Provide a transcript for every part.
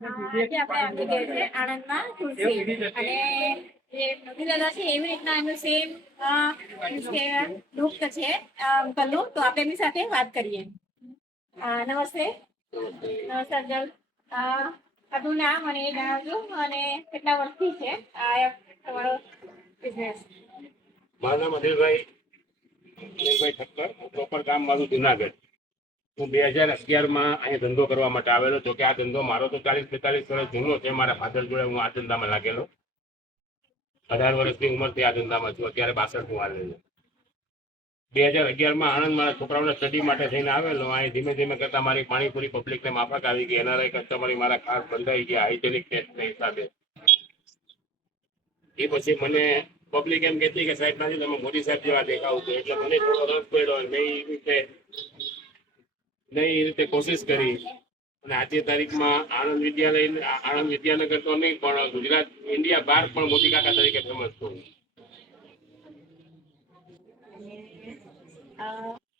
આજે આપણે આવી ગયા છે આણંદમાં તુલસી અને જે મોદી દાદા છે એવી રીતના એમનું સેમ લુક છે અંકલનું. તો આપણે એમની સાથે વાત કરીએ. નમસ્તે. નમસ્તે અંકલ. આપનું નામ અને એ જણાવજો અને કેટલા વર્ષથી છે આ તમારો બિઝનેસ? મારું નામ અનિલભાઈ ઠક્કર. પ્રોપર ગામ મારું જુનાગઢ. હું 2011માં અહીંયા ધંધો કરવા માટે આવેલો. જો કે આ ધંધો મારો તો 40-45 વર્ષ જૂનો છે. મારા ફાધર જોડે હું આ ધંધામાં લાગેલો. 18 વર્ષની ઉંમરથી આ ધંધામાં છું. અત્યારે 62 આવેલો. 2011માં આણંદ મારા છોકરાઓને સ્ટડી માટે થઈને આવેલો. અહીં ધીમે ધીમે કરતા મારી પાણીપુરી પબ્લિકને માફક આવી ગઈ. એનઆરઆઈ કસ્ટમર મારા ખાસ બંધાઈ ગયા હાઇજેનિક ટેસ્ટના હિસાબે. એ પછી મને પબ્લિક એમ કહેતી કે સાહેબ નથી તમે મોદી સાહેબ જેવા દેખાવ છો. એટલે મને થોડો રસ પડ્યો. મેં એ રીતે કોશિશ કરી અને આજે તારીખમાં આણંદ વિદ્યાનગર તો નહીં પણ ગુજરાત ઇન્ડિયા બહાર પણ મોદી કાકા તરીકે ફેમસ છું.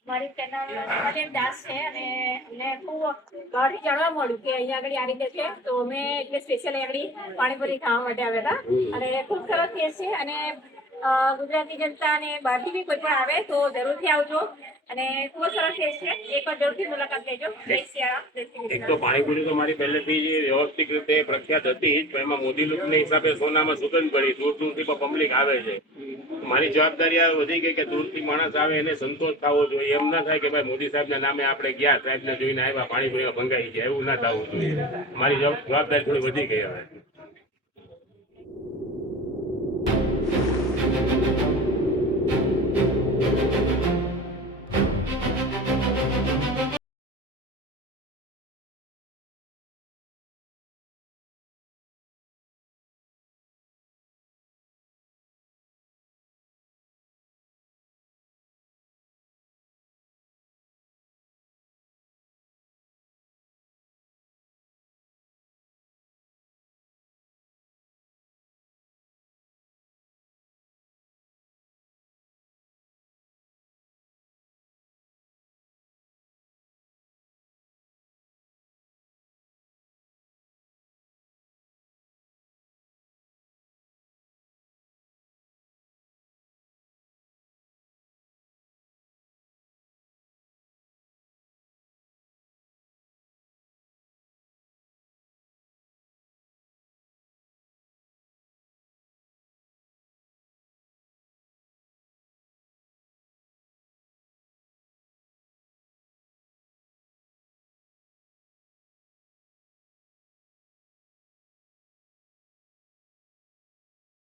મારી ચેનલ હિમાલયન દાસ છે અને અમને ખૂબ બહારથી જાણવા મળ્યું કે અહીંયા આગળ આ રીતે છે. તો અમે એટલે સ્પેશિયલ અહીંયા આગળ પાણીપુરી ખાવા માટે આવ્યા હતા અને ખૂબ સરસ ટેસ્ટ છે. અને ગુજરાતી જનતા અને બહારથી બી કોઈ પણ આવે તો જરૂરથી આવજો અને ખૂબ સરસ ટેસ્ટ છે. એકવાર જરૂરથી મુલાકાત લેજો. જય સિયારામ. એક તો પાણીપુરી તો મારી પહેલેથી વ્યવસ્થિત રીતે પ્રખ્યાત હતી જ, પણ એમાં મોદી લુકના હિસાબે સોનામાં સુગંધ પડી. દૂર દૂરથી પણ પબ્લિક આવે છે. મારી જવાબદારી આ વધી ગઈ કે દૂરથી માણસ આવે એને સંતોષ થવો જોઈએ. એમ ના થાય કે ભાઈ મોદી સાહેબના નામે આપણે ગયા, સાહેબને જોઈને આવ્યા, પાણીપુરી ભંગાઈ ગયા, એવું ના થવું જોઈએ. મારી જવાબદારી થોડી વધી ગઈ હવે.